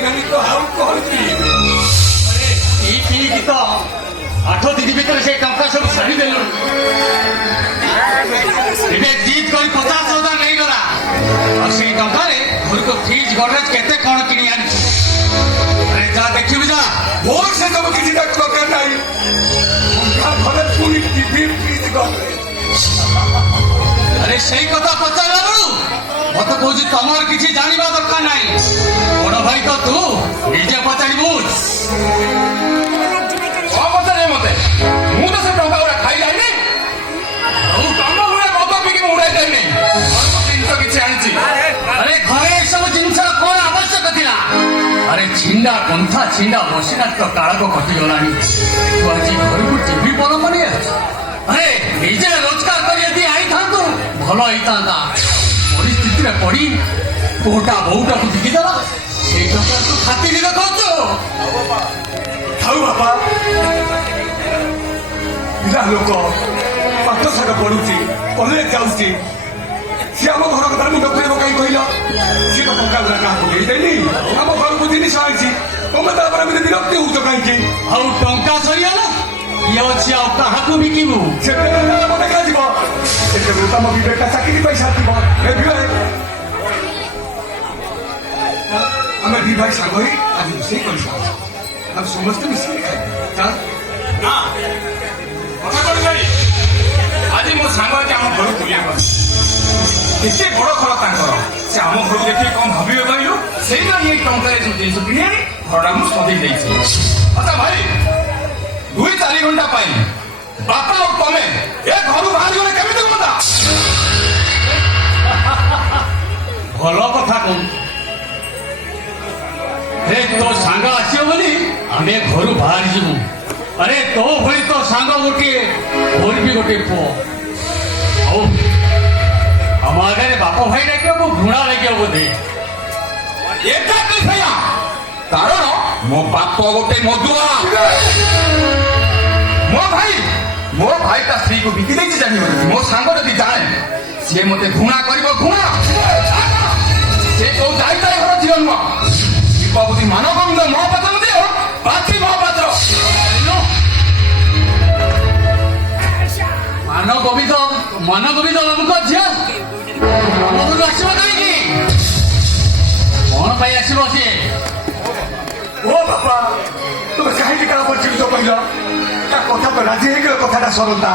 ବୁଝିବେନି ତ ଆଉ କଣ ପିଇବେ? ପିଇକି ତ 8 ଦିନ ଭିତରେ ସେ ଟଙ୍କା ସବୁ ସାରିଦେଲୁ। ଏବେ ଜିଦ୍ କରି 50,000 ନେଇଗଲା। ଆଉ ସେଇ ଟଙ୍କାରେ ଘରକୁ ଫ୍ରିଜ ଗଡରେଜ କେତେ କଣ କିଣି ଆଣିଛୁ। ଆରେ ଯା ଦେଖିବି ଯା। ମୋର ସେ ସବୁ କିଛି ଦରକାର ନାହିଁ। ଘରେ ପୁଣି ଟିଭି ଫ୍ରିଜ ଗଲେ ଆରେ ସେଇ କଥା ପଚାରିଲାରୁ ମତେ କହୁଛି ତମର କିଛି ଜାଣିବା ଦରକାର ନାହିଁ। ବଡ ଭାଇ ତ ତୁ ନିଜେ ପଚାରିବୁ। କଣ ପଚାରେ ମତେ? ମୁଁ ତ ସେ ଟଙ୍କା ଗୁଡା ଖାଇ ଯାଇନି। ଆଉ ତମ ଭଳିଆ ମଦ ପିକି ମୁଁ ଉଡାଇ ଯାଇନି। ଜିନିଷ କିଛି ଆଣିଛି। ଆରେ ଘରେ ଏସବୁ ଜିନିଷର କଣ ଆବଶ୍ୟକ ଥିଲା? ଆରେ ଛିଣ୍ଡା କନ୍ଥା ଛିଣ୍ଡା ମସିନା ତ କାଳକ କଟିଗଲାଣି। ତୁ ଆଜି ଘରକୁ ଟିଭି ପରମ ନେଇ ଆସୁଛୁ। ଆରେ ନିଜେ ରୋଜଗାର କରି ଯଦି ଆଇଥାନ୍ତୁ ଭଲ ହେଇଥାନ୍ତା। ପରିସ୍ଥିତିରେ ପଡି ପୁଅଟା ବୋଉଟାକୁ ବିକିଦେଲା। ସେଇ ଟଙ୍କା ତୁ ଖାତିରି ଦେଖାଉଛୁ। ଥାଉ ବାପା। ପିଲା ଲୋକ ପାଠଶାଠ ପଢୁଛି, କଲେଜ ଯାଉଛି। ସିଏ ଆମ ଘର କଥା ମୁଣ୍ଡ ପୁରେଇବ କାହିଁ କହିଲ? ସିଏ ତ ଟଙ୍କା ଗୁଡା କାହାକୁ ଦେଇଦେନି। ଆମ ଘରକୁ ଜିନିଷ ଆଣିଛି। ତମେ ତାପରେ ଏମିତି ବିରକ୍ତି ହଉଛ କାହିଁକି? ଆଉ ଟଙ୍କା ସରିଗଲା ଇଏ ଅଛି ଆଉ କାହାକୁ ବିକିବୁ? ସେତେବେଳେ ଆମ ଦେଖାଯିବ। ସେତେବେଳେ ତମ ବିବେକଟା ଚାକିରି ପଇସା ଥିବ। ଆମେ ଦି ଭାଇ ସାଙ୍ଗ ହେଇ ଆଜି ରୋଷେଇ କରିଥାଉ। ଆମେ ସମସ୍ତେ ମିଶିକି ଖାଇବା। ନା କଥା କଣ ଭାଇ? ଆଜି ମୋ ସାଙ୍ଗ ଆଜି ଆମ ଘରକୁ ବୁଲିବାକୁ ଆସିଛି। କେତେ ବଡ ଘର ତାଙ୍କର। ସେ ଆମ ଘରକୁ ଦେଖିକି କଣ ଭାବିବେ କହିଲୁ? ସେଇଟା ଇଏ ଟଙ୍କାରେ ସବୁ ଜିନିଷ କିଣି ଆଣି ଘରଟା ମୁଁ ସଜେଇ ଦେଇଛି। ଆଚ୍ଛା ଭାଇ, 2-4 ଘଣ୍ଟା ପାଇଁ ବାପା ଆଉ ତମେ ଏ ଘରୁ ବାହାରିଗଲେ କେମିତି ହୁଅନ୍ତା? ଭଲ କଥା କହୁ। ତୋ ସାଙ୍ଗ ଆସିବ ବୋଲି ଆମେ ଘରୁ ବାହାରି ଯିବୁ। ଆରେ ତୋ ଭଳି ତୋ ସାଙ୍ଗ ଗୋଟିଏ, ମୋର ବି ଗୋଟିଏ ପୁଅ। ଆଉ ଆମ ଆଗରେ ବାପ ଭାଇ ଡାକିବାକୁ ଘୃଣା ଲାଗିବ ବୋଧେ। ଏଟା କହିଆ କାରଣ ମୋ ବାପ ଗୋଟେ ମଦୁଆ। ମୋ ଭାଇ ତା ସ୍ତ୍ରୀକୁ ବିକି ଦେଇଛି ଜାଣିବନି। ମୋ ସାଙ୍ଗ ଯଦି ଜାଣେ ସିଏ ମତେ ଘୃଣା କରିବ। ଘୃଣା ସେ କୋଉ ଯାଇଥାଏ ଘର ଝିଅ ନୁହଁ। ଦୀପାବତୀ ମାନଗୋବିନ୍ଦ ମହାପାତ୍ର ଦିଅ ବାଛି ମହାପାତ୍ର। ମାନଗୋବିନ୍ଦ ବାବୁଙ୍କ ଝିଅ ଆମ ଘରକୁ ଆସିବ କାହିଁକି? କଣ ପାଇଁ ଆସିବ ସିଏ? ଓ ବାପା, ତୁମେ କାହିଁକି କାହା ଉପରେ ଚିନ୍ତା କହିଲ? ତା କଥା ତ ରାଜି ହେଇଗଲେ କଥାଟା ସରନ୍ତା।